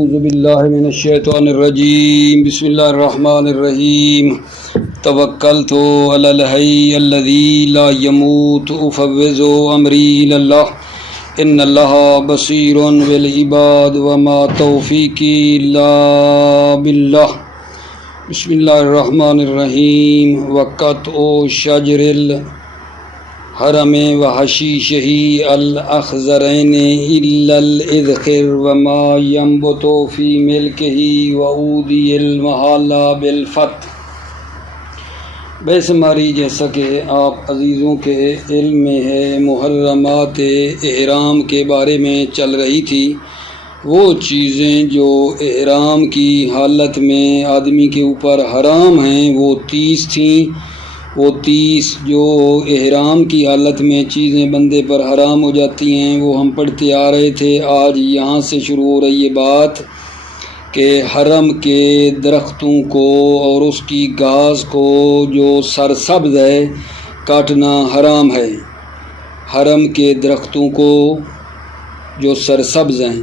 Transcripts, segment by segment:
اعوذ باللہ من الشیطان الرجیم بسم اللہ الرحمن الرحیم توکلت علی الحی الذی لا یموت افوض امری الی اللہ ان اللہ بصیر بالعباد وما توفیقی الا باللہ بسم اللہ الرحمن الرحیم وقطع شجر الحرم وحشیشہ الاخضرین الا الاذخر وما ينبت فی ملکہ وعودی المحلہ بالفتح۔ بے شماری جیسا کہ آپ عزیزوں کے علم میں ہے، محرمات احرام کے بارے میں چل رہی تھی۔ وہ چیزیں جو احرام کی حالت میں آدمی کے اوپر حرام ہیں وہ 30 تھیں۔ وہ 30 جو احرام کی حالت میں چیزیں بندے پر حرام ہو جاتی ہیں وہ ہم پڑھتے آ رہے تھے۔ آج یہاں سے شروع ہو رہی ہے بات کہ حرم کے درختوں کو اور اس کی گھاس کو جو سرسبز ہے کاٹنا حرام ہے۔ حرم کے درختوں کو جو سرسبز ہیں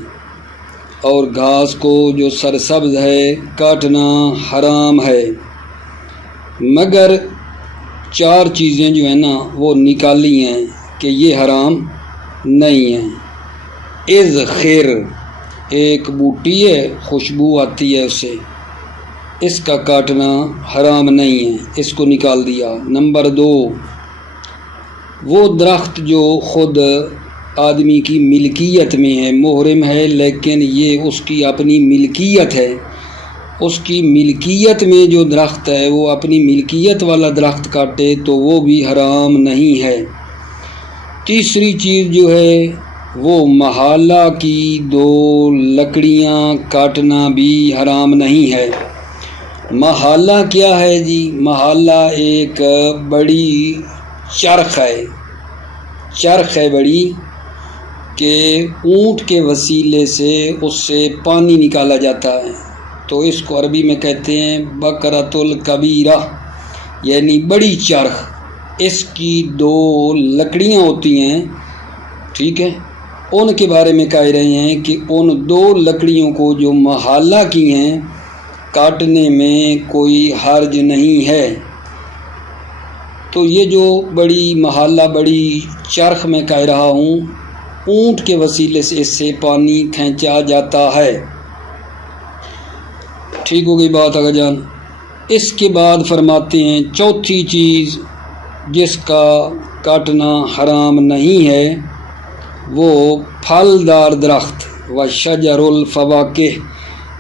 اور گھاس کو جو سرسبز ہے کاٹنا حرام ہے، مگر 4 چیزیں جو ہیں نا وہ نکالی ہیں کہ یہ حرام نہیں ہیں۔ اذخر ایک بوٹی ہے، خوشبو آتی ہے اس سے، اس کا کاٹنا حرام نہیں ہے، اس کو نکال دیا۔ نمبر 2، وہ درخت جو خود آدمی کی ملکیت میں ہے، محرم ہے لیکن یہ اس کی اپنی ملکیت ہے، اس کی ملکیت میں جو درخت ہے وہ اپنی ملکیت والا درخت کاٹے تو وہ بھی حرام نہیں ہے۔ تیسری چیز جو ہے وہ محلہ کی 2 لکڑیاں کاٹنا بھی حرام نہیں ہے۔ محلہ کیا ہے جی؟ محلہ ایک بڑی چرخ ہے بڑی، کہ اونٹ کے وسیلے سے اس سے پانی نکالا جاتا ہے، تو اس کو عربی میں کہتے ہیں بکرۃ الکبیرہ، یعنی بڑی چرخ۔ اس کی 2 لکڑیاں ہوتی ہیں، ٹھیک ہے، ان کے بارے میں کہہ رہے ہیں کہ ان 2 لکڑیوں کو جو محلہ کی ہیں کاٹنے میں کوئی حرج نہیں ہے۔ تو یہ جو بڑی محلہ بڑی چرخ میں کہہ رہا ہوں، اونٹ کے وسیلے سے اس سے پانی کھینچا جاتا ہے۔ ٹھیک ہو گئی بات آگے جان۔ اس کے بعد فرماتے ہیں چوتھی چیز جس کا کاٹنا حرام نہیں ہے وہ پھلدار درخت، وشجر الفواکہ،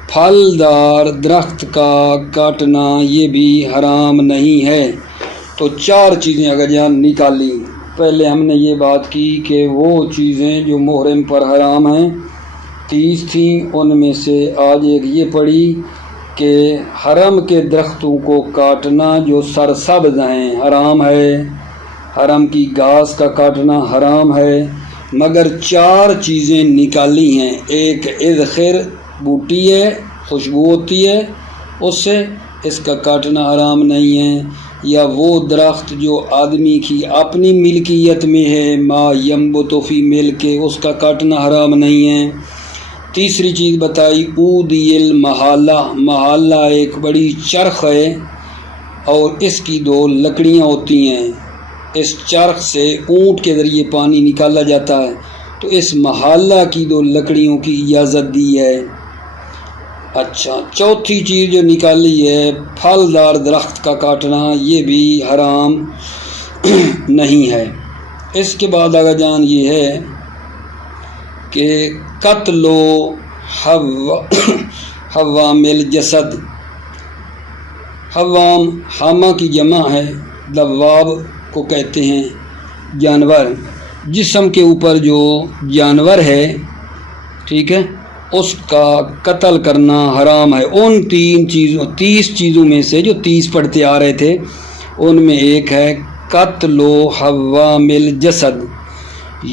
پھلدار درخت کا کاٹنا یہ بھی حرام نہیں ہے۔ تو 4 چیزیں اگر جان نکالی۔ پہلے ہم نے یہ بات کی کہ وہ چیزیں جو محرم پر حرام ہیں 30 تھیں، ان میں سے آج ایک یہ پڑھی کہ حرم کے درختوں کو کاٹنا جو سرسبز ہیں حرام ہے، حرم کی گھاس کا کاٹنا حرام ہے، مگر 4 چیزیں نکالی ہیں۔ ایک اذخر بوٹی ہے، خوشبو ہوتی ہے اس سے، اس کا کاٹنا حرام نہیں ہے، یا وہ درخت جو آدمی کی اپنی ملکیت میں ہے، ما ینبت فی ملکہ، اس کا کاٹنا حرام نہیں ہے۔ تیسری چیز بتائی عودی المحلہ، محلہ ایک بڑی چرخ ہے اور اس کی 2 لکڑیاں ہوتی ہیں، اس چرخ سے اونٹ کے ذریعے پانی نکالا جاتا ہے، تو اس محلہ کی 2 لکڑیوں کی اجازت دی ہے۔ اچھا، چوتھی چیز جو نکالی ہے پھلدار درخت کا کاٹنا، یہ بھی حرام نہیں ہے۔ اس کے بعد آگے جان یہ ہے کہ قتل حوام الجسد، حوام حامہ کی جمع ہے، دواب کو کہتے ہیں جانور، جسم کے اوپر جو جانور ہے، ٹھیک ہے، اس کا قتل کرنا حرام ہے۔ ان 30 چیزوں میں سے جو 30 پڑھتے آ رہے تھے ان میں ایک ہے قتل حوام الجسد،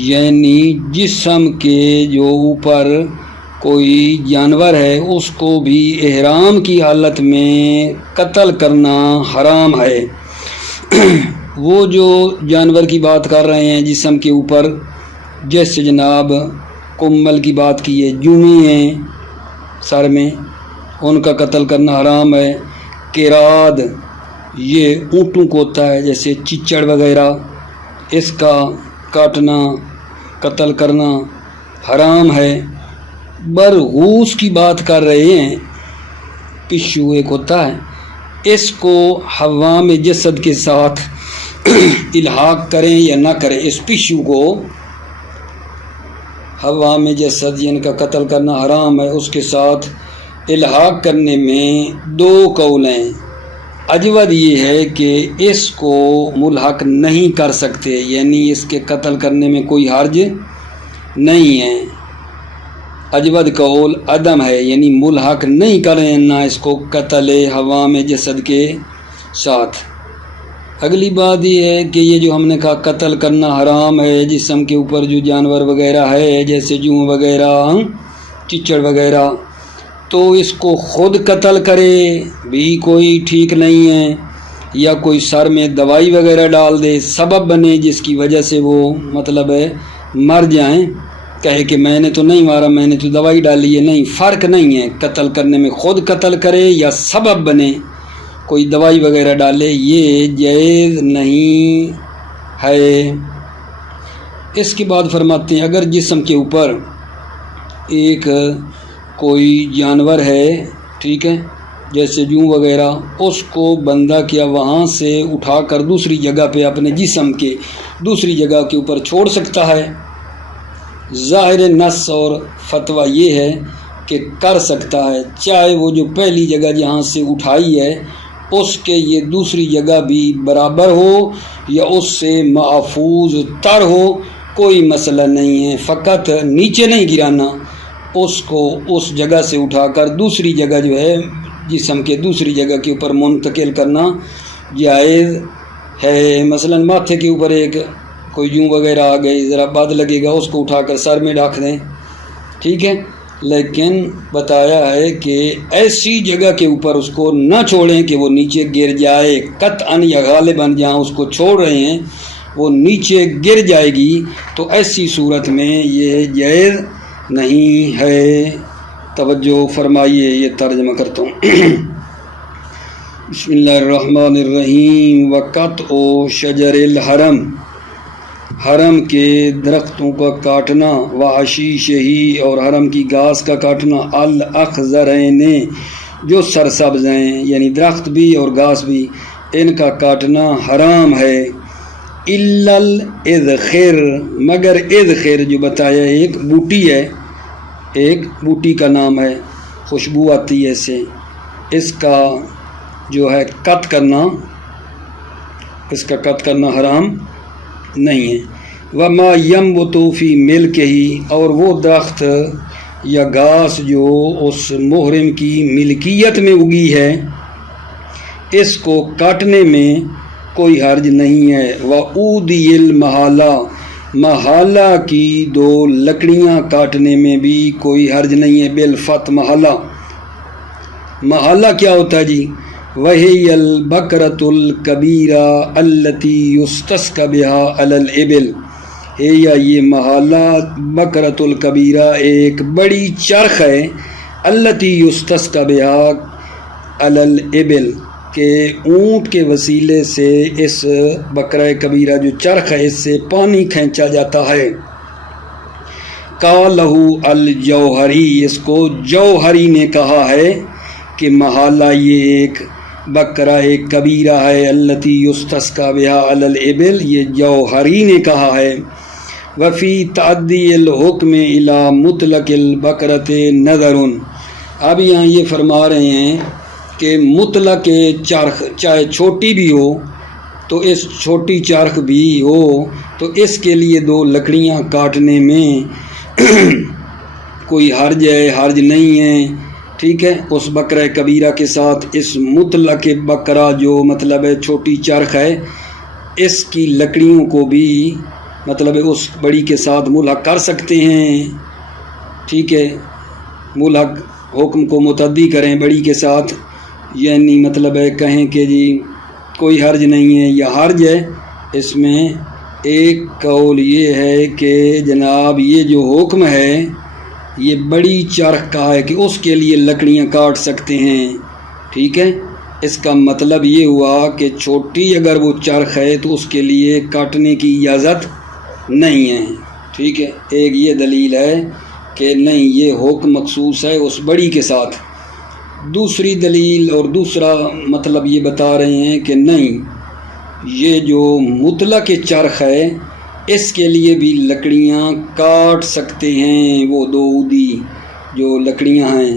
یعنی جسم کے جو اوپر کوئی جانور ہے اس کو بھی احرام کی حالت میں قتل کرنا حرام ہے۔ وہ جو جانور کی بات کر رہے ہیں جسم کے اوپر، جیسے جناب کمل کی بات کی ہے، جوئیں ہیں، سر میں، ان کا قتل کرنا حرام ہے۔ قراد یہ اونٹوں کو ہوتا ہے، جیسے چچڑ وغیرہ، اس کا کاٹنا قتل کرنا حرام ہے۔ برغوث کی بات کر رہے ہیں، پشو ایک ہوتا ہے، اس کو حوام جسد کے ساتھ الحاق کریں یا نہ کریں، اس پشو کو حوام جسد جن کا قتل کرنا حرام ہے اس کے ساتھ الحاق کرنے میں دو قول ہیں۔ اجود یہ ہے کہ اس کو ملحق نہیں کر سکتے، یعنی اس کے قتل کرنے میں کوئی حرج نہیں ہے۔ اجود قول عدم ہے، یعنی ملحق نہیں کریں نہ اس کو قتل حوام جسد کے ساتھ۔ اگلی بات یہ ہے کہ یہ جو ہم نے کہا قتل کرنا حرام ہے، جسم کے اوپر جو جانور وغیرہ ہے جیسے جوں وغیرہ، چچڑ وغیرہ، تو اس کو خود قتل کرے بھی کوئی ٹھیک نہیں ہے، یا کوئی سر میں دوائی وغیرہ ڈال دے، سبب بنے جس کی وجہ سے وہ مطلب ہے مر جائیں، کہے کہ میں نے تو نہیں مارا، میں نے تو دوائی ڈالی ہے، نہیں، فرق نہیں ہے قتل کرنے میں، خود قتل کرے یا سبب بنے کوئی دوائی وغیرہ ڈالے، یہ جائز نہیں ہے۔ اس کے بعد فرماتے ہیں اگر جسم کے اوپر ایک کوئی جانور ہے، ٹھیک ہے، جیسے جوں وغیرہ، اس کو بندہ کیا وہاں سے اٹھا کر دوسری جگہ پہ اپنے جسم کے دوسری جگہ کے اوپر چھوڑ سکتا ہے؟ ظاہر نص اور فتویٰ یہ ہے کہ کر سکتا ہے، چاہے وہ جو پہلی جگہ جہاں سے اٹھائی ہے اس کے یہ دوسری جگہ بھی برابر ہو یا اس سے محفوظ تر ہو، کوئی مسئلہ نہیں ہے، فقط نیچے نہیں گرانا، اس کو اس جگہ سے اٹھا کر دوسری جگہ جو ہے جسم کے دوسری جگہ کے اوپر منتقل کرنا جائز ہے۔ مثلا ماتھے کے اوپر ایک کوئی جوں وغیرہ آ گئی، ذرا بد لگے گا، اس کو اٹھا کر سر میں ڈھک دیں، ٹھیک ہے، لیکن بتایا ہے کہ ایسی جگہ کے اوپر اس کو نہ چھوڑیں کہ وہ نیچے گر جائے، قطعاً یا غالباً جہاں اس کو چھوڑ رہے ہیں وہ نیچے گر جائے گی، تو ایسی صورت میں یہ جائز نہیں ہے۔ توجہ فرمائیے، یہ ترجمہ کرتا ہوں۔ بسم اللہ الرحمن الرحیم۔ وقطع شجر الحرم، حرم کے درختوں کا کاٹنا، وحشیشہ ہی، اور حرم کی گھاس کا کاٹنا، الاخضرین جو سرسبز ہیں، یعنی درخت بھی اور گھاس بھی، ان کا کاٹنا حرام ہے۔ الا الاذخر، مگر اذخر جو بتایا ایک بوٹی ہے، ایک بوٹی کا نام ہے، خوشبو آتی ہے اس سے، اس کا جو ہے قط کرنا، اس کا قط کرنا حرام نہیں ہے۔ وما ينبت فی ملکہ، اور وہ درخت یا گھاس جو اس محرم کی ملکیت میں اگی ہے، اس کو کاٹنے میں کوئی حرج نہیں ہے۔ وعودی المحالہ، محالہ کی دو لکڑیاں کاٹنے میں بھی کوئی حرج نہیں ہے۔ بالفت محالہ، محالہ کیا ہوتا ہے جی؟ وہی البقرۃ الکبیرہ التی یستسقی بہا علی الابل، ہے یا یہ محالہ بقرۃ الکبیرہ ایک بڑی چرخ ہے، التی یستسقی بہا علی الابل، کہ اونٹ کے وسیلے سے اس بقرہ کبیرہ جو چرخ ہے اس سے پانی کھینچا جاتا ہے۔ قالہ الجوہری، اس کو جوہری نے کہا ہے کہ محالہ یہ ایک بقرہ ایک کبیرہ ہے، التی یستسقی بہا علی الابل، یہ جوہری نے کہا ہے۔ وفی تعدی الحکم الی مطلق البقرۃ نظر، اب یہاں یہ فرما رہے ہیں کہ مطلق چرخ چاہے چھوٹی بھی ہو تو اس چھوٹی چرخ بھی ہو تو اس کے لیے دو لکڑیاں کاٹنے میں کوئی حرج ہے، حرج نہیں ہے، ٹھیک ہے، اس بقرہ کبیرہ کے ساتھ اس مطلق بقرہ جو مطلب ہے چھوٹی چرخ ہے، اس کی لکڑیوں کو بھی مطلب اس بڑی کے ساتھ ملحق کر سکتے ہیں، ٹھیک ہے، ملحق حکم کو متعدی کریں بڑی کے ساتھ، یعنی مطلب ہے کہیں کہ جی کوئی حرج نہیں ہے یا حرج ہے۔ اس میں ایک قول یہ ہے کہ جناب یہ جو حکم ہے یہ بڑی چرخ کا ہے کہ اس کے لیے لکڑیاں کاٹ سکتے ہیں، ٹھیک ہے۔ اس کا مطلب یہ ہوا کہ چھوٹی اگر وہ چرخ ہے تو اس کے لیے کاٹنے کی اجازت نہیں ہے، ٹھیک ہے۔ ایک یہ دلیل ہے کہ نہیں، یہ حکم مخصوص ہے اس بڑی کے ساتھ۔ دوسری دلیل اور دوسرا مطلب یہ بتا رہے ہیں کہ نہیں، یہ جو مطلق چرخ ہے اس کے لیے بھی لکڑیاں کاٹ سکتے ہیں وہ دو عودی جو لکڑیاں ہیں،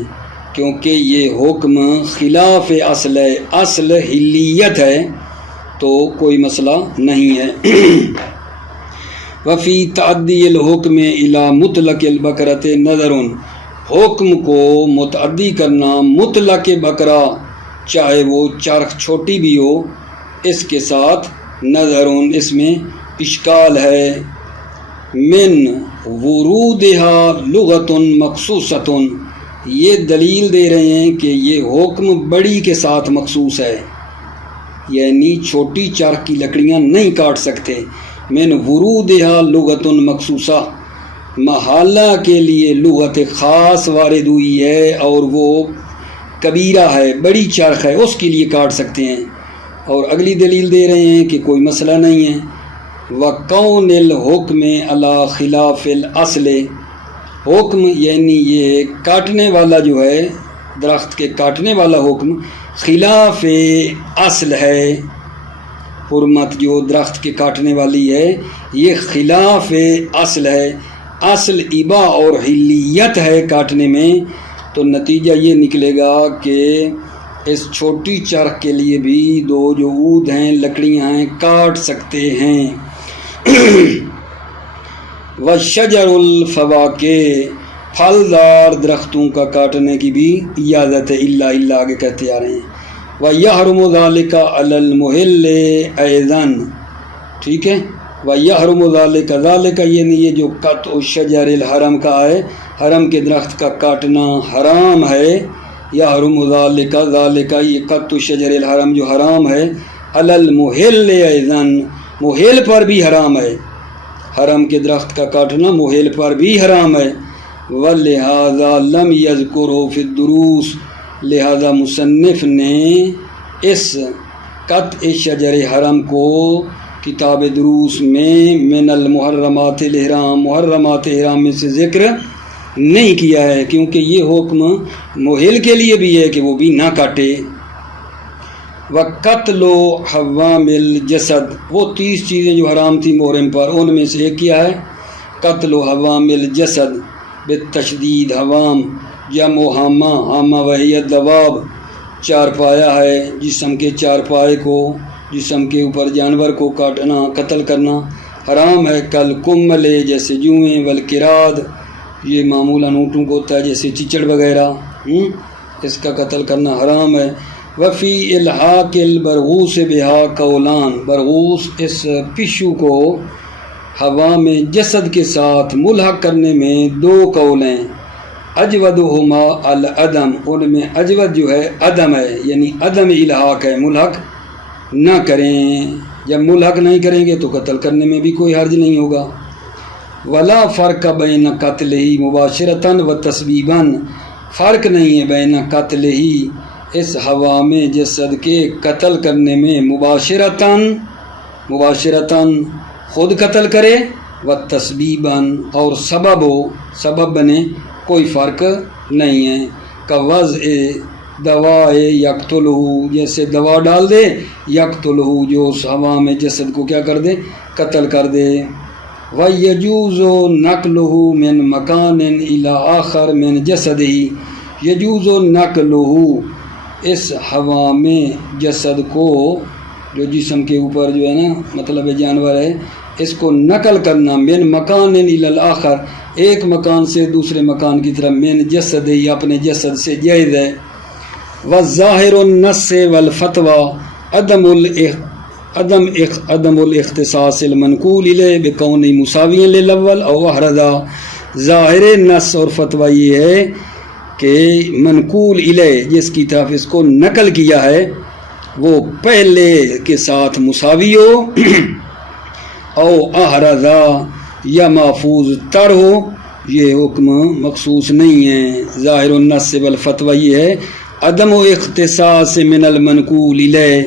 کیونکہ یہ حکم خلاف اصل ہے، اصل حلیت ہے تو کوئی مسئلہ نہیں ہے۔ وفی تعدی الحکم الی مطلق البقرۃ نظر، حکم کو متعدی کرنا مطلق بقرہ چاہے وہ چرخ چھوٹی بھی ہو اس کے ساتھ نظر، اس میں اشکال ہے۔ من ورودها لغت مخصوصۃ، یہ دلیل دے رہے ہیں کہ یہ حکم بڑی کے ساتھ مخصوص ہے، یعنی چھوٹی چرخ کی لکڑیاں نہیں کاٹ سکتے۔ من ورودها لغت مخصوصہ، محالہ کے لیے لغت خاص وارد ہوئی ہے اور وہ کبیرہ ہے، بڑی چرخ ہے، اس کے لیے کاٹ سکتے ہیں۔ اور اگلی دلیل دے رہے ہیں کہ کوئی مسئلہ نہیں ہے۔ وَقَوْنِ الْحُكْمِ عَلَى خِلَافِ الْأَصْلِ، حکم یعنی یہ کاٹنے والا جو ہے، درخت کے کاٹنے والا حکم خلاف اصل ہے۔ حرمت جو درخت کے کاٹنے والی ہے یہ خلاف اصل ہے، اصل ابا اور حلیت ہے کاٹنے میں، تو نتیجہ یہ نکلے گا کہ اس چھوٹی چرخ کے لیے بھی دو جو عود ہیں، لکڑیاں ہیں، کاٹ سکتے ہیں۔ وشجر الفواکہ، پھلدار درختوں کا کاٹنے کی بھی اجازت ہے، اللہ آگے کہتے آ رہے ہیں۔ وَيَحْرُمُ ذَلِكَ عَلَى الْمُحِلِّ أَيْضًا، ٹھیک ہے۔ وَيَحْرُمُ ذَلِكَ، ذَلِكَ یعنی یہ جو قطع شجر الحرم کا ہے، حرم کے درخت کا کاٹنا حرام ہے۔ یحرم ذَلِكَ، ذَلِكَ یہ قطع شجر الحرم جو حرام ہے، عَلَى الْمُحِلِّ أَيْضًا، محل پر بھی حرام ہے، حرم کے درخت کا کاٹنا محل پر بھی حرام ہے۔ وَلِهَذَا لَمْ يَذْكُرْهُ فِي الدُّرُوسِ، لہذا مصنف نے اس قطع شجر حرم کو کتاب دروس میں من المحرمات الاحرام، محرمات احرام میں سے ذکر نہیں کیا ہے، کیونکہ یہ حکم محل کے لیے بھی ہے کہ وہ بھی نہ کاٹے۔ وَقَتْلُ حَوَامِ الْجَسَدِ، وہ 30 چیزیں جو حرام تھی محرم پر، ان میں سے ایک کیا ہے؟ قتل حوام الجسد بالتشدید، حوام جمع حامہ، حامہ وہی الدواب، چار پایا ہے، جسم کے چار پائے کو، جسم کے اوپر جانور کو کاٹنا، قتل کرنا حرام ہے۔ کل کمل، جیسے جوئیں، والکراد، یہ معمولاً اونٹوں کو ہوتا ہے جیسے چچڑ وغیرہ، اس کا قتل کرنا حرام ہے۔ وفی الحاق البرغوث بہا قولان، برغوث اس پشو کو ہوا میں جسد کے ساتھ ملحق کرنے میں 2 قول ہیں۔ اجودہما العدم، ان میں اجود جو ہے عدم ہے، یعنی عدم الحاق ہے، ملحق نہ کریں۔ جب ملحق نہیں کریں گے تو قتل کرنے میں بھی کوئی حرج نہیں ہوگا۔ ولا فرق بین قتل ہی مباشرتاً و تسبیباً، فرق نہیں ہے بین قتل ہی، اس ہوا میں جسد کے قتل کرنے میں، مباشرتاً خود قتل کرے، و تسبیباً اور سبب بنے، کوئی فرق نہیں ہے۔ کَوَضْعِ دوائے یقتلہ، جیسے دوا ڈال دے، یقتلہ جو اس ہوا میں جسد کو کیا کر دے؟ قتل کر دے۔ وَيَجُوزُ نَقْلُهُ مِن مَكَانٍ إِلَىٰ آخَرٍ مِن جَسَدِهِ، يَجُوزُ نَقْلُهُ، اس ہوا میں جسد کو، جو جسم کے اوپر جو ہے نا، مطلب جانور ہے، اس کو نقل کرنا، من مکان الی الاخر، ایک مکان سے دوسرے مکان کی طرف، من جسد ہی، اپنے جسد سے جائز ہے۔ والظاہر النص والفتوی عدم الاختصاص المنقول الیہ بکون مساویا للاول او احرزا، ظاہر نص اور فتوی یہ ہے کہ منقول الیہ، جس کی طرف اس کو نقل کیا ہے، وہ پہلے کے ساتھ مساوی ہو، او احرزا، یا محفوظ تر ہو، یہ حکم مخصوص نہیں ہے. ظاہر النص والفتویٰ یہ ہے عدم و اختصاص من المنقول الیہ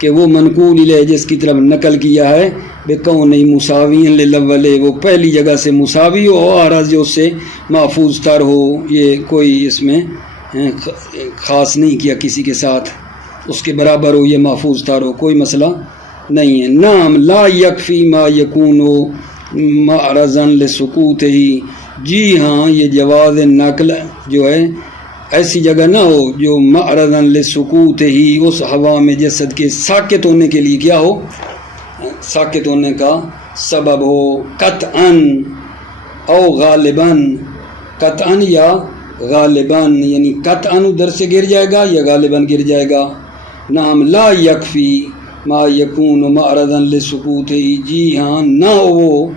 کہ وہ منقول الیہ جس کی طرف نقل کیا ہے بکون مساوی للاول وہ پہلی جگہ سے مساوی ہو اور عرض جو اس سے محفوظ تر ہو. یہ کوئی اس میں خاص نہیں کیا کسی کے ساتھ اس کے برابر ہو یہ محفوظ تر ہو کوئی مسئلہ نہیں ہے. نام لا یکفی ما یکون معرضا لسکوت ہی جی ہاں یہ جواز نقل جو ہے ایسی جگہ نہ ہو جو معرضا لسکوت ہی اس ہوا میں جسد کے ساکت ہونے کے لیے کیا ہو ساکت ہونے کا سبب ہو قطعاً او غالباً قطعاً یا غالباً یعنی قطعاً ادھر سے گر جائے گا یا غالباً گر جائے گا. نام لا یکفی ما یکون معرضا لسکوت ہی جی ہاں نہ ہو وہ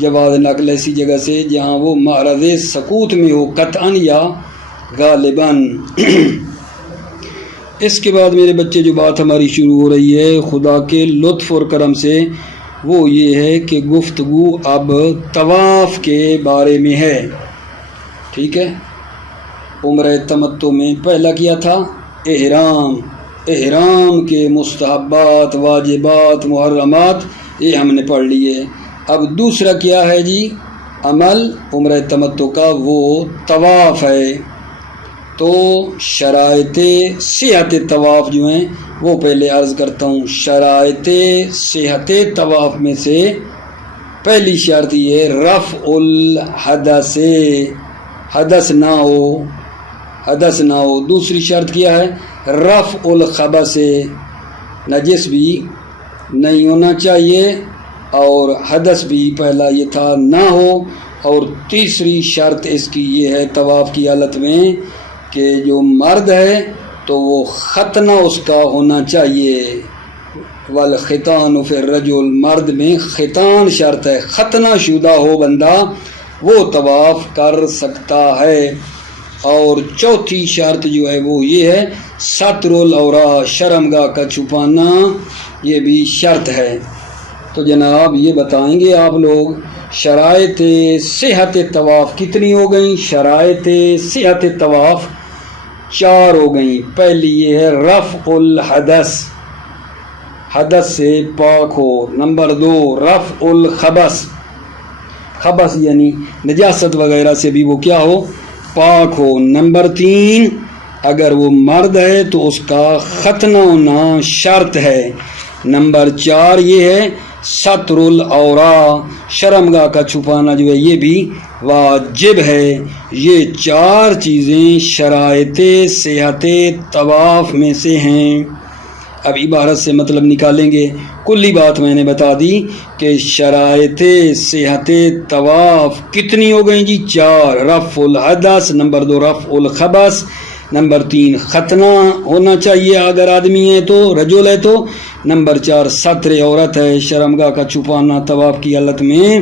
جواز نقل ایسی جگہ سے جہاں وہ معرض سکوت میں ہو قطعاً یا غالباً. اس کے بعد میرے بچے جو بات ہماری شروع ہو رہی ہے خدا کے لطف اور کرم سے وہ یہ ہے کہ گفتگو اب طواف کے بارے میں ہے. ٹھیک ہے عمرہ تمتع میں پہلا کیا تھا احرام کے مستحبات واجبات محرمات یہ ہم نے پڑھ لیے. اب دوسرا کیا ہے جی عمل عمرہ تمتع کا وہ طواف ہے. تو شرائط صحت طواف جو ہیں وہ پہلے عرض کرتا ہوں. شرائط صحت طواف میں سے پہلی شرط یہ رفع الحدث حدث نہ ہو. دوسری شرط کیا ہے رفع الخبث نجس بھی نہیں ہونا چاہیے اور حدث بھی پہلا یہ تھا نہ ہو. اور تیسری شرط اس کی یہ ہے طواف کی حالت میں کہ جو مرد ہے تو وہ ختنہ اس کا ہونا چاہیے. والختان فی الرجل مرد میں ختان شرط ہے ختنہ شدہ ہو بندہ وہ طواف کر سکتا ہے. اور چوتھی شرط جو ہے وہ یہ ہے ستر العورات شرمگاہ کا چھپانا یہ بھی شرط ہے. تو جناب یہ بتائیں گے آپ لوگ شرائط صحت طواف کتنی ہو گئیں. شرائط صحت طواف 4 ہو گئیں. پہلی یہ ہے رفع الحدث حدث سے پاک ہو. نمبر 2 رفع الخبث خبث یعنی نجاست وغیرہ سے بھی وہ کیا ہو پاک ہو. نمبر 3 اگر وہ مرد ہے تو اس کا ختنہ ہونا شرط ہے. نمبر 4 یہ ہے ستر العورات شرمگاہ کا چھپانا جو ہے یہ بھی واجب ہے. یہ 4 چیزیں شرائط صحت طواف میں سے ہیں. اب عبارت سے مطلب نکالیں گے. کلی بات میں نے بتا دی کہ شرائط صحت طواف کتنی ہو گئیں جی 4. رفع الحدث. نمبر 2 رفع الخبث. نمبر 3 ختنہ ہونا چاہیے اگر آدمی ہے تو رجل ہے تو. نمبر 4 ستر عورت ہے شرمگاہ کا چھپانا طواف کی حالت میں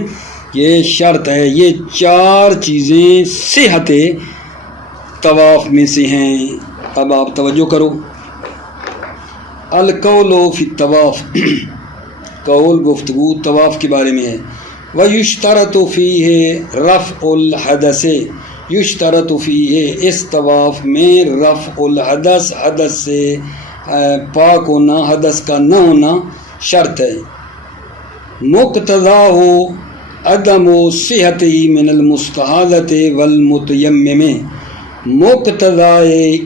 یہ شرط ہے. یہ 4 چیزیں صحت طواف میں سے ہیں. اب آپ توجہ کرو. القول فی الطواف قول گفتگو طواف کے بارے میں ہے. ویشترط فیہ رفع الحدث یشترط فیہ اس طواف میں رفع الحدث حدث سے پاک ہونا حدث کا نہ ہونا شرط ہے. مقتضا ہو عدم صحت من المستحاضۃ والمتیمم. مقتضا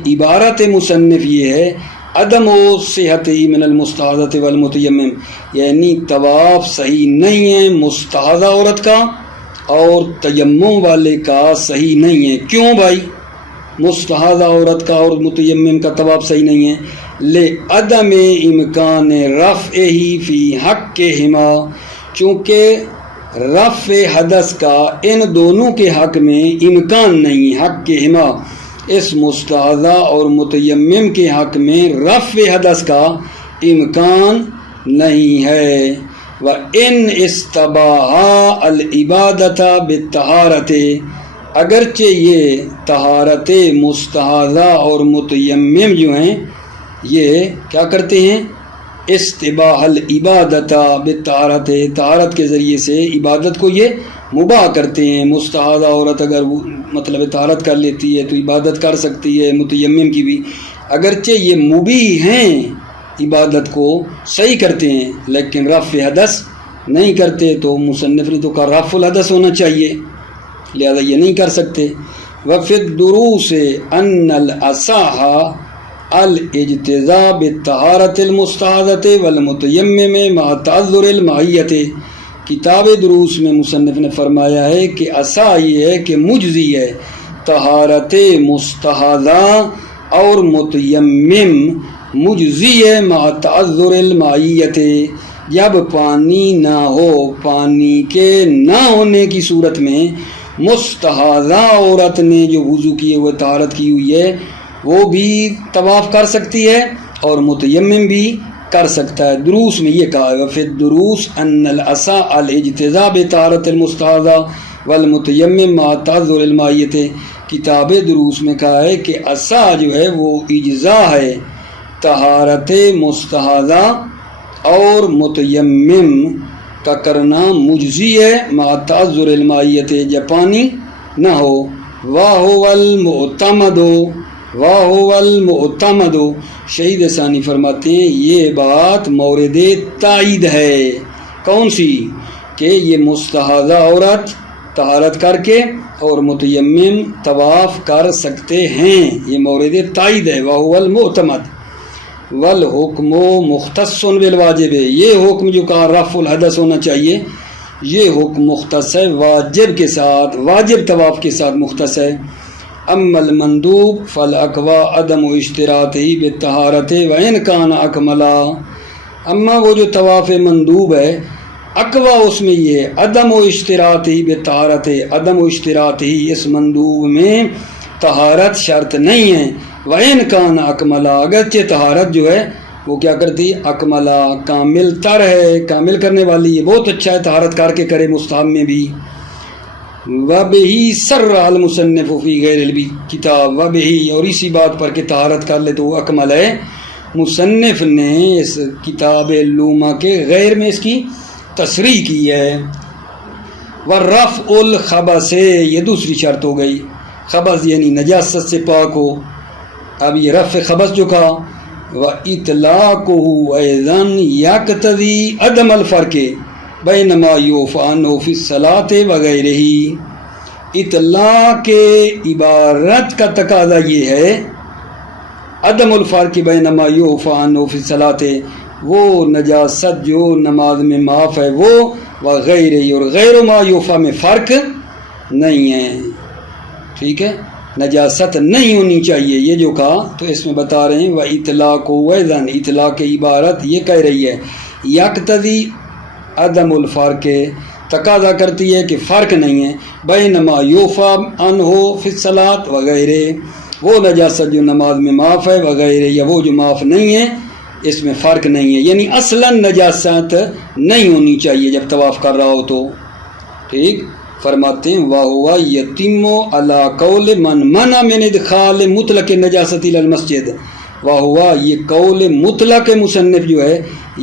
عبارت مصنف یہ ہے عدم صحت من المستحاضۃ والمتیمم یعنی طواف صحیح نہیں ہے مستحاضہ عورت کا اور تیمم والے کا صحیح نہیں ہے. کیوں بھائی مستحاضہ عورت کا اور متیمم کا طواف صحیح نہیں ہے؟ لعدم امکان رفع ہی فی حقہما چونکہ رفع حدث کا ان دونوں کے حق میں امکان نہیں. حقہما اس مستحاضہ اور متیمم کے حق میں رفع حدث کا امکان نہیں ہے. وَإِنْ اسْتَبَاحَا الْعِبَادَةَ بِالطَّهَارَةِ اگرچہ یہ طہارت مستحاضہ اور متیمم جو ہیں یہ کیا کرتے ہیں استباح العبادت بالطہارت، طہارت کے ذریعے سے عبادت کو یہ مباح کرتے ہیں۔ مستحاضہ عورت اگر مطلب طہارت کر لیتی ہے تو عبادت کر سکتی ہے، متیمم کی بھی، اگرچہ یہ مبیح ہیں عبادت کو صحیح کرتے ہیں لیکن رفع حدث نہیں کرتے، تو مصنف نے تو کہا رفع الحدث ہونا چاہیے، لہذا یہ نہیں کر سکتے۔ وفی الدروس ان الاصح الاجتزاء بالطہارۃ المستحاضۃ والمتیمم مع تعذر المعیت، کتاب دروس میں مصنف نے فرمایا ہے کہ اصح یہ ہے کہ مجزی ہے طہارت مستحاضہ اور متیمم مجزی ہے مع تعذر المعیت، جب پانی نہ ہو، پانی کے نہ ہونے کی صورت میں مستحاضہ عورت نے جو وضو کیے ہوئے طہارت کی ہوئی ہے وہ بھی طواف کر سکتی ہے اور متیمم بھی کر سکتا ہے۔ دروس میں یہ کہا ہے فی الدروس ان الاصح الاجتزاء بطہارت المستحاضہ والمتیمم مع تعذر المعیت، کتاب دروس میں کہا ہے کہ اصح جو ہے وہ اجزاء ہے طہارت مستحاضہ اور متیمم کا کرنا مجزی ہے مع تعذر المعیت، جب پانی نہ ہو۔ وَهُوَ الْمُعْتَمَدُ، شہید ثانی فرماتے ہیں یہ بات مورد تائید ہے۔ کون سی؟ کہ یہ مستحاضہ عورت طہارت کر کے اور متیمم طواف کر سکتے ہیں، یہ مورد تائید ہے۔ وَهُوَ الْمُعْتَمَدُ والحکم مختص بالواجب، یہ حکم جو کہا رفع الحدث ہونا چاہیے، یہ حکم مختص ہے واجب کے ساتھ، واجب طواف کے ساتھ مختص ہے۔ اما المندوب فالاقوی عدم اشتراطہ بالطہارۃ وان کان اکملا، اما وہ جو طواف مندوب ہے اقوی اس میں یہ عدم اشتراطہ بالطہارۃ، عدم اشتراطہ اس مندوب میں طہارت شرط نہیں ہے۔ وَإِنْ كَانَ أَكْمَلَا، اگرچہ طہارت جو ہے وہ کیا کرتی اکملا کامل تر ہے، کامل کرنے والی ہے، بہت اچھا ہے طہارت کر کے کرے مستحب میں بھی۔ وَبِهِ سَرَّ الْمُصَنِّفُ فِي غَيْرِ الْكِتَابِ، وَبِهِ اور اسی بات پر کہ طہارت کر لے تو وہ اکمل ہے، مصنف نے اس کتاب لوما کے غیر میں اس کی تصریح کی ہے۔ وَرَفْعُ الْخَبَثِ، یہ دوسری شرط ہو گئی، خبث یعنی نجاست سے پاک ہو۔ اب یہ رفع خبث جو کہا وَإِطْلَاقُهُ أَيْضًا يَقْتَضِي عَدَمَ الْفَرْقِ بَيْنَ مَا يُعْفَى عَنْهُ فِي الصَّلَاةِ وَغَيْرِهِ، اطلاق عبارت کا تقاضا یہ ہے عدم الفرق بین ما یعفی عنہ فی الصلاۃ، وہ نجاست جو نماز میں معاف ہے وہ، وغیرہ اور غیر ما یعفی میں فرق نہیں ہے، ٹھیک ہے، نجاست نہیں ہونی چاہیے یہ جو کہا، تو اس میں بتا رہے ہیں وَإِطْلَاقُهُ أَيْضًا، اطلاق عبارت یہ کہہ رہی ہے یقتضی عدم الفرق، تقاضا کرتی ہے کہ فرق نہیں ہے، بین ما یعفی عنہ فی الصلاۃ وغیرہ، وہ نجاست جو نماز میں معاف ہے، وغیرہ یا وہ جو معاف نہیں ہے، اس میں فرق نہیں ہے، یعنی اصلاً نجاست نہیں ہونی چاہیے جب طواف کر رہا ہو تو، ٹھیک۔ فرماتے ہیں وَهُوَ يَتِمُّ عَلَى قَوْلِ مَنْ مَنَعَ مِنْ إِدْخَالِ مُطْلَقِ النَّجَاسَةِ إِلَى الْمَسْجِدِ، وَهُوَ یہ قول مطلق مصنف جو ہے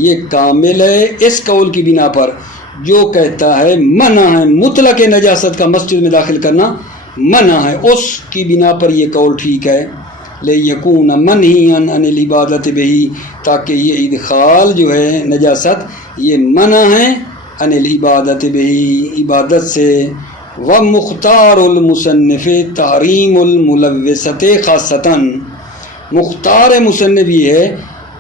یہ کامل ہے اس قول کی بنا پر جو کہتا ہے منع ہے مطلق نجاست کا مسجد میں داخل کرنا منع ہے، اس کی بنا پر یہ قول ٹھیک ہے۔ لِيَكُونَ مَنْهِيًا عَنِ الْعِبَادَةِ بِهِ، تاکہ یہ ادخال جو ہے نجاست یہ منع ہے عن العبادت بہی، عبادت سے۔ ومختار المصنف تحریم الملوثۃ خاصتاً، مختار مصنف یہ ہے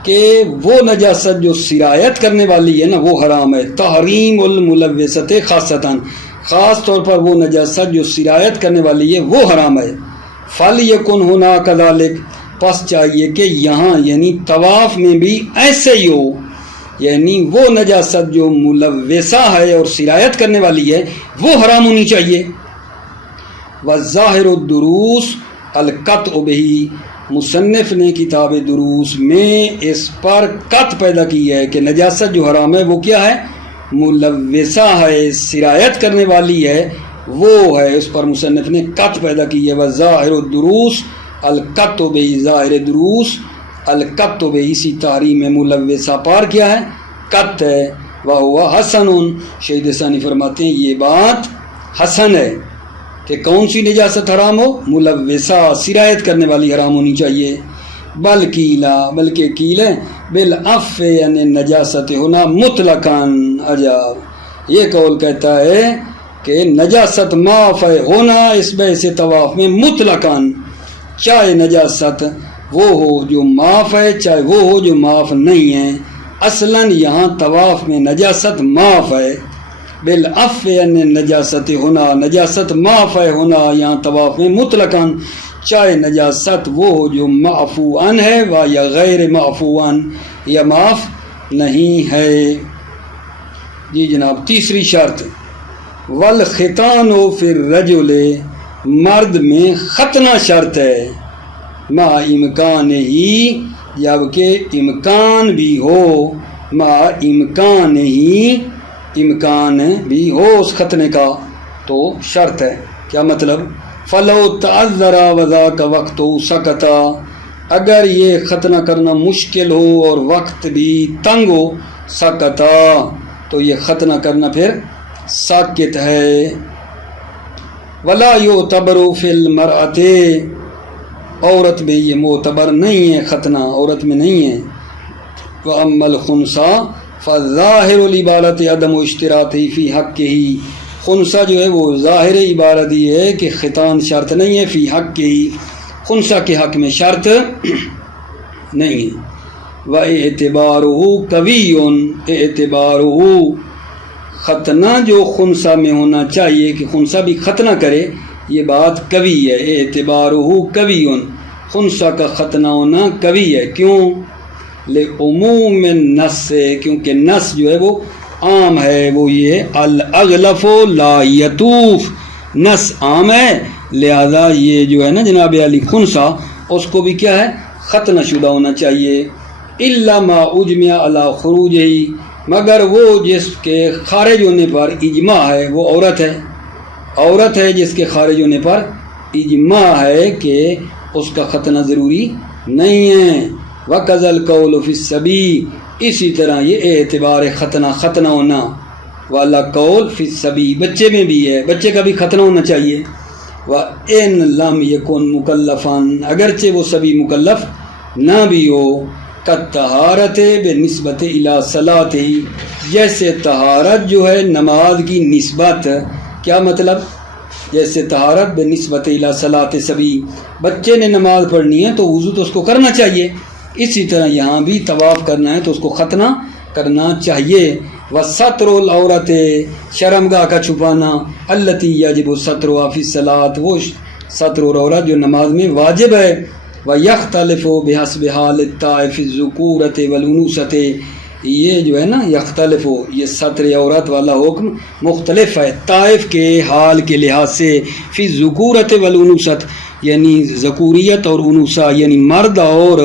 کہ وہ نجاست جو سرایت کرنے والی ہے نا وہ حرام ہے، تحریم الملوثۃ خاصتاً، خاص طور پر وہ نجاست جو سرایت کرنے والی ہے وہ حرام ہے۔ فَلْيَكُنْ هُنَا كَذَلِكَ، پس چاہیے کہ یہاں یعنی طواف میں بھی ایسے ہی ہو، یعنی وہ نجاست جو ملوثہ ہے اور سرایت کرنے والی ہے وہ حرام ہونی چاہیے۔ وَالظَّاهِرُ الدُّرُوسُ الْقَطْعُ بِهِ، مصنف نے کتاب دروس میں اس پر قطع پیدا کی ہے کہ نجاست جو حرام ہے وہ کیا ہے، ملوثہ ہے، سرایت کرنے والی ہے وہ ہے، اس پر مصنف نے قطع پیدا کی ہے۔ وَالظَّاهِرُ الدُّرُوسُ الْقَطْعُ بِهِ، ظاہر دروس القط بے اسی تحریم ملوثہ پار کیا ہے؟ قط ہے. وہو حسن. شہید ثانی فرماتے ہیں یہ بات حسن ہے کہ کون سی نجاست حرام ہو؟ ملوثہ سرایت کرنے والی حرام ہونی چاہیے. بلکہ کیل ہے بالعف یعنی نجاست ہونا مطلقاً. عجب. یہ قول کہتا ہے کہ نجاست معاف ہے ہونا اس بحث طواف میں مطلقاً، چاہے نجاست وہ ہو جو معاف ہے چاہے وہ ہو جو معاف نہیں ہے. اصلاً یہاں طواف میں نجاست معاف ہے. بالعف یعنی نجاست ہونا، نجاست معاف ہے ہونا یہاں طواف میں مطلقاً، چاہے نجاست وہ ہو جو معفو عن ہے و یا غیر معفو عن یا معاف نہیں ہے. جی جناب. تیسری شرط والختان فی الرجل، مرد میں ختنہ شرط ہے. ما امکان ہی، جبکہ امکان بھی ہو. ما امکان ہی، امکان بھی ہو اس ختنے کا تو شرط ہے. کیا مطلب؟ فلو تعذر وذاک وقت سکتا، اگر یہ ختنہ کرنا مشکل ہو اور وقت بھی تنگ ہو، سکتا تو یہ ختنہ کرنا پھر ساکت ہے. ولا یعتبر فی المرأۃ، عورت میں یہ معتبر نہیں ہے، ختنہ عورت میں نہیں ہے. وَأَمَّا الْخُنْثَىٰ فَظَاهِرُ الْعِبَارَةِ عَدَمُ اشْتِرَاطِهِ فِي حَقِّهِ. خنثیٰ جو ہے وہ ظاہر عبارت یہ ہے کہ ختان شرط نہیں ہے. فی حق کی، خنثیٰ کے حق میں شرط نہیں ہے. وَاعْتِبَارُهُ قَوِيٌّ، اعتبارُهُ ختنہ جو خنثیٰ میں ہونا چاہیے کہ خنثیٰ بھی ختنہ کرے، یہ بات قوی ہے. اعتبارُهُ قَوِيٌّ، خنثیٰ کا ختنہ ہونا قوی ہے. کیوں؟ لعموم النص سے، کیونکہ نص جو ہے وہ عام ہے. وہ یہ الاغلف لا یطوف، نص عام ہے، لہذا یہ جو ہے نا جناب علی خنثیٰ اس کو بھی کیا ہے؟ ختنہ شدہ ہونا چاہیے. الا ما اجمع علی خروجہ، مگر وہ جس کے خارج ہونے پر اجماع ہے. وہ عورت ہے جس کے خارج ہونے پر اجماع ہے کہ اس کا ختنہ ضروری نہیں ہے. وَقَذَا الْقَوْلُ فِي الصَّبِيِّ، اسی طرح یہ اعتبار ختنہ ہونا والا قول فی الصبی، بچے میں بھی ہے، بچے کا بھی ختنہ ہونا چاہیے. وَإِن لَمْ يَكُنْ مُكَلَّفًا، اگرچہ وہ سبھی مکلف نہ بھی ہو. کالطہارت بنسبت الی صلاۃ، جیسے طہارت جو ہے نماز کی نسبت. کیا مطلب؟ جیسے طہارت بنسبت الی صلاۃ صبی، بچے نے نماز پڑھنی ہے تو وضو تو اس کو کرنا چاہیے. اسی طرح یہاں بھی طواف کرنا ہے تو اس کو ختنہ کرنا چاہیے. وستر العورت، شرمگاہ کا چھپانا. التی یجب سترها فی الصلاۃ، وہ ستر العورت جو نماز میں واجب ہے. ویختلف بحسب حال الطائف الذکورۃ والانوثۃ، یہ جو ہے نا یختلف، یہ ستر عورت والا حکم مختلف ہے طائف کے حال کے لحاظ سے. فی الذکورۃ والانوثۃ، یعنی ذکوریت اور انوثہ یعنی مرد اور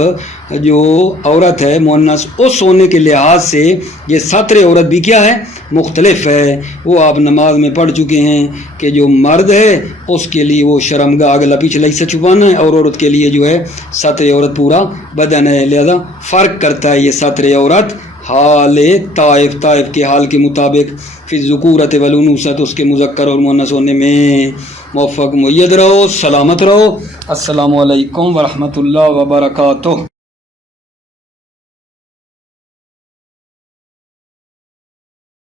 جو عورت ہے مؤنث، اس ہونے کے لحاظ سے یہ ستر عورت بھی کیا ہے؟ مختلف ہے. وہ آپ نماز میں پڑھ چکے ہیں کہ جو مرد ہے اس کے لیے وہ شرمگاہ اگلا پچھلا حصہ چھپانا ہے، اور عورت کے لیے جو ہے ستر عورت پورا بدن ہے. لہذا فرق کرتا ہے یہ ستر عورت حال طائف کے حال کے مطابق. فی الذکورۃ والانوثۃ، اس کے مذکر اور مؤنث ہونے میں. موفق مید رہو، سلامت رہو. السلام علیکم ورحمۃ اللہ وبرکاتہ.